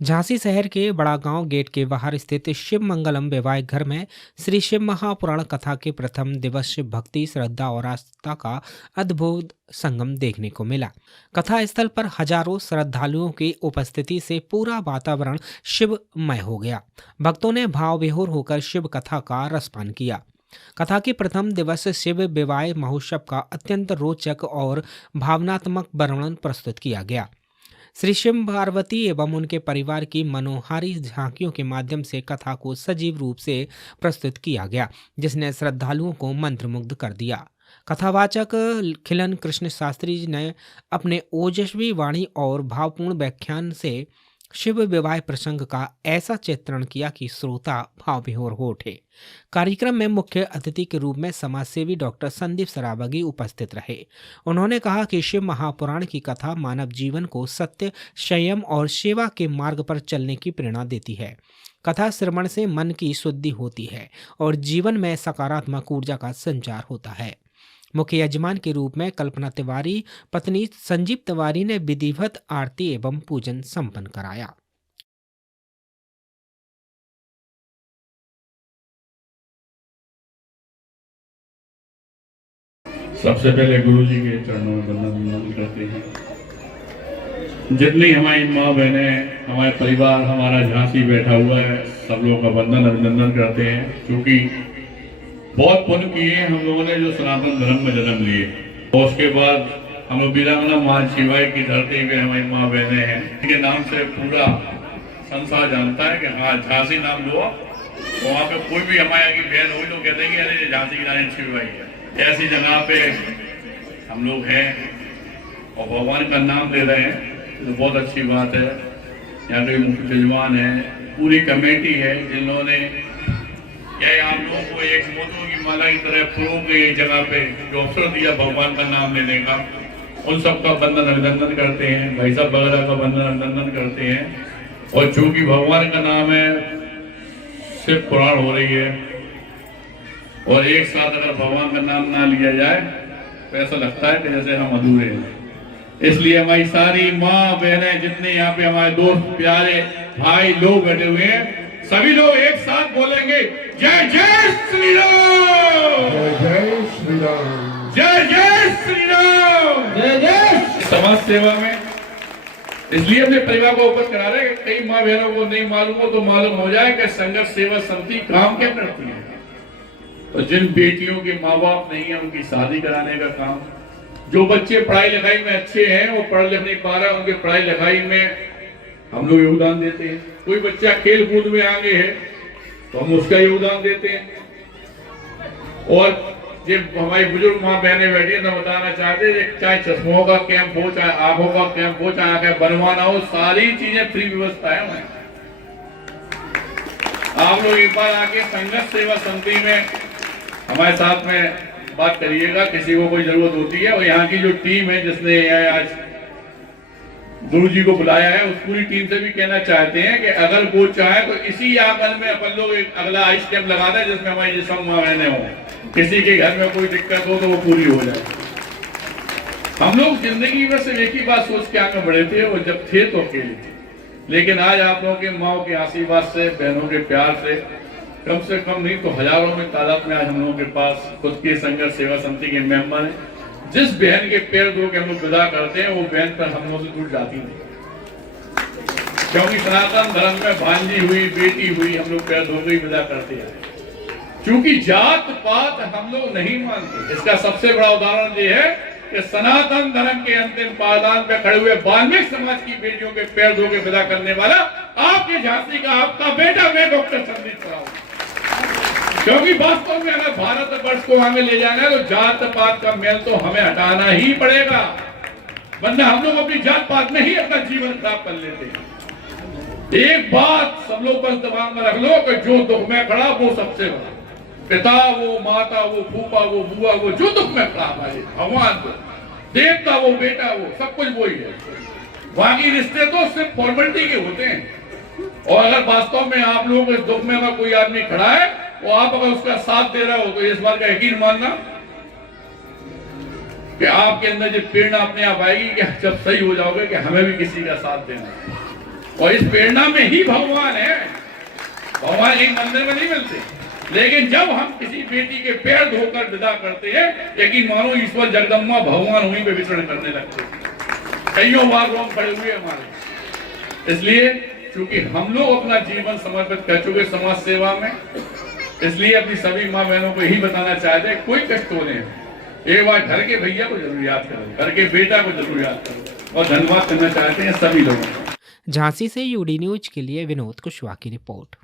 झांसी शहर के बड़ा गांव गेट के बाहर स्थित शिव मंगलम वैवाहिक घर में श्री शिव महापुराण कथा के प्रथम दिवस शिव भक्ति श्रद्धा और आस्था का अद्भुत संगम देखने को मिला। कथा स्थल पर हजारों श्रद्धालुओं की उपस्थिति से पूरा वातावरण शिवमय हो गया। भक्तों ने भाव विभोर होकर शिव कथा का रसपान किया। कथा के प्रथम दिवस शिव विवाह महोत्सव का अत्यंत रोचक और भावनात्मक वर्णन प्रस्तुत किया गया। श्री शिव पार्वती एवं उनके परिवार की मनोहारी झांकियों के माध्यम से कथा को सजीव रूप से प्रस्तुत किया गया, जिसने श्रद्धालुओं को मंत्रमुग्ध कर दिया। कथावाचक खिलन कृष्ण शास्त्री जी ने अपने ओजस्वी वाणी और भावपूर्ण व्याख्यान से शिव विवाह प्रसंग का ऐसा चित्रण किया कि श्रोता भाव विभोर हो उठे। कार्यक्रम में मुख्य अतिथि के रूप में समाजसेवी डॉक्टर संदीप सरावगी उपस्थित रहे। उन्होंने कहा कि शिव महापुराण की कथा मानव जीवन को सत्य, संयम और सेवा के मार्ग पर चलने की प्रेरणा देती है। कथा श्रवण से मन की शुद्धि होती है और जीवन में सकारात्मक ऊर्जा का संचार होता है। मुख्य यजमान के रूप में कल्पना तिवारी पत्नी संजीव तिवारी ने विधिवत आरती एवं पूजन संपन्न कराया। सबसे पहले गुरु जी के चरणों में वंदन करते हैं। जितनी हमारी माँ बहनें, हमारे परिवार, हमारा झांसी बैठा हुआ है, सब लोगों का वंदन अभिनंदन करते हैं, क्योंकि बहुत पुण्य किए हम लोगों ने जो सनातन धर्म में जन्म लिए। और उसके बाद हम लोग वीरांगना मां शिवाई की धरती में हमारी माँ बहनें हैं, इनके नाम से पूरा संसार जानता है कि हाँ झांसी नाम लो। तो वहाँ पे कोई भी हमारे यहाँ की बहन हुई तो कहते हैं कि अरे झांसी की रानी शिवाई है। ऐसी जगह पे हम लोग हैं और भगवान का नाम ले रहे हैं, तो बहुत अच्छी बात है। यहाँ के मुख्य यजमान है, पूरी कमेटी है, जिन्होंने क्या आप लोगों को एक मोतियों की माला की तरह प्रो के जगह पे जो अवसर दिया भगवान का नाम लेने का, उन सबका वंदन अभिनंदन करते हैं। भाई साहब वगैरह का वंदन अभिनंदन करते हैं। और चूंकि भगवान का नाम है, शिव पुराण हो रही है, और एक साथ अगर भगवान का नाम ना लिया जाए तो ऐसा लगता है कि जैसे हम अधूरे हैं। इसलिए हमारी सारी माँ बहनें, जितने यहाँ पे हमारे दोस्त प्यारे भाई लोग बैठे हुए हैं, सभी लोग एक साथ बोलेंगे जय जय श्री राम, जय जय श्री राम, जय जय श्री राम, जय जय। समाज सेवा में इसलिए अपने परिवार को उपस्थित करा रहे हैं कि कई माँ बहनों को नहीं मालूम हो तो मालूम हो जाए कि संघर्ष सेवा समिति काम क्या करती है। तो जिन बेटियों के माँ बाप नहीं है उनकी शादी कराने का काम, जो बच्चे पढ़ाई लिखाई में अच्छे हैं वो पढ़ लिख नहीं पा रहे, उनके पढ़ाई लिखाई में हम लोग योगदान देते हैं। कोई बच्चा खेल कूद में आगे है तो हम उसका योगदान देते हैं। और जब हमारी बुजुर्ग माँ बहनें बैठी हैं तो बताना चाहते हैं, चाहे चश्मों का कैंप हो, चाहे आंखों का कैंप हो, चाहे आंखें बनवाना हो, सारी चीजें फ्री व्यवस्था है हमारे। आप लोग एक बार आके संघर्ष सेवा समिति में हमारे साथ में बात करिएगा, किसी को कोई जरूरत होती है। और यहाँ की जो टीम है जिसने आज गुरु जी को बुलाया है, उस पूरी टीम से भी कहना चाहते हैं कि अगर वो चाहे तो इसी आंगन में अपन लोग एक अगला आइस कैंप लगा दें जिसमें हमारी जिसम माँ बहनें हो, किसी के घर में कोई दिक्कत हो तो वो पूरी हो जाए। हम लोग जिंदगी में सिर्फ एक ही बात सोच के आगे बढ़े थे, वो जब थे तो अकेले थे, लेकिन आज आप लोगों के माओ के आशीर्वाद से, बहनों के प्यार से, कम से कम नहीं तो हजारों में तादाद में आज हम लोगों के पास खुद के संघर्ष सेवा समिति के मेंबर हैं। जिस बहन के पैर धो के हम लोग विदा करते हैं वो बहन पर हम लोग से दूर जाती नहीं, क्योंकि सनातन धर्म में भांजी हुई, बेटी हुई, हम लोग पैर धो के ही विदा करते हैं। क्योंकि जात पात हम लोग नहीं मानते। इसका सबसे बड़ा उदाहरण ये है कि सनातन धर्म के अंतिम पायदान पे खड़े हुए वाल्मीकि समाज की बेटियों के पैर धो के विदा करने वाला आपके झांसी का आपका बेटा, मैं डॉक्टर संदीप सरावगी। क्योंकि वास्तव में अगर भारत वर्ष को आगे ले जाना है तो जात पात का मेल तो हमें हटाना ही पड़ेगा, वरना हम लोग अपनी जात पात में ही अपना जीवन खराब कर लेते हैं। एक बात सब लोग बस दिमाग में रख लो कि जो दुख में खड़ा वो सबसे बड़ा, पिता वो, माता वो, फूफा वो, बुआ वो, जो दुख में खड़ा है भगवान को, देवता वो, बेटा वो, सब कुछ वही है। बाकी रिश्ते तो सिर्फ फॉर्मेलिटी के होते हैं। और अगर वास्तव में आप लोग इस दुख में अगर कोई आदमी खड़ा है तो आप अगर उसका साथ दे रहे हो तो इस बात का यकीन मानना कि आपके अंदर जो प्रेरणा अपने आप आएगी कि जब सही हो जाओगे कि हमें भी किसी का साथ देना है। और इस प्रेरणा में ही भगवान है। भगवान एक मंदिर में नहीं मिलते, लेकिन जब हम किसी बेटी के पैर धोकर विदा करते हैं, यकीन मानो ईश्वर जगदम्बा भगवान वहीं पे विचरण करने लगते हैं। कईयों बार रोम खड़े हुए हमारे। इसलिए क्योंकि हम लोग अपना जीवन समर्पित कर चुके समाज सेवा में, इसलिए अपनी सभी माँ बहनों को यही बताना चाहते हैं, कोई कष्ट हो नहीं, एक बार घर के भैया को जरूर याद करो, घर के बेटा को जरूर याद करो। और धन्यवाद करना चाहते हैं सभी लोगों को। झांसी से यूडी न्यूज के लिए विनोद कुशवाहा की रिपोर्ट।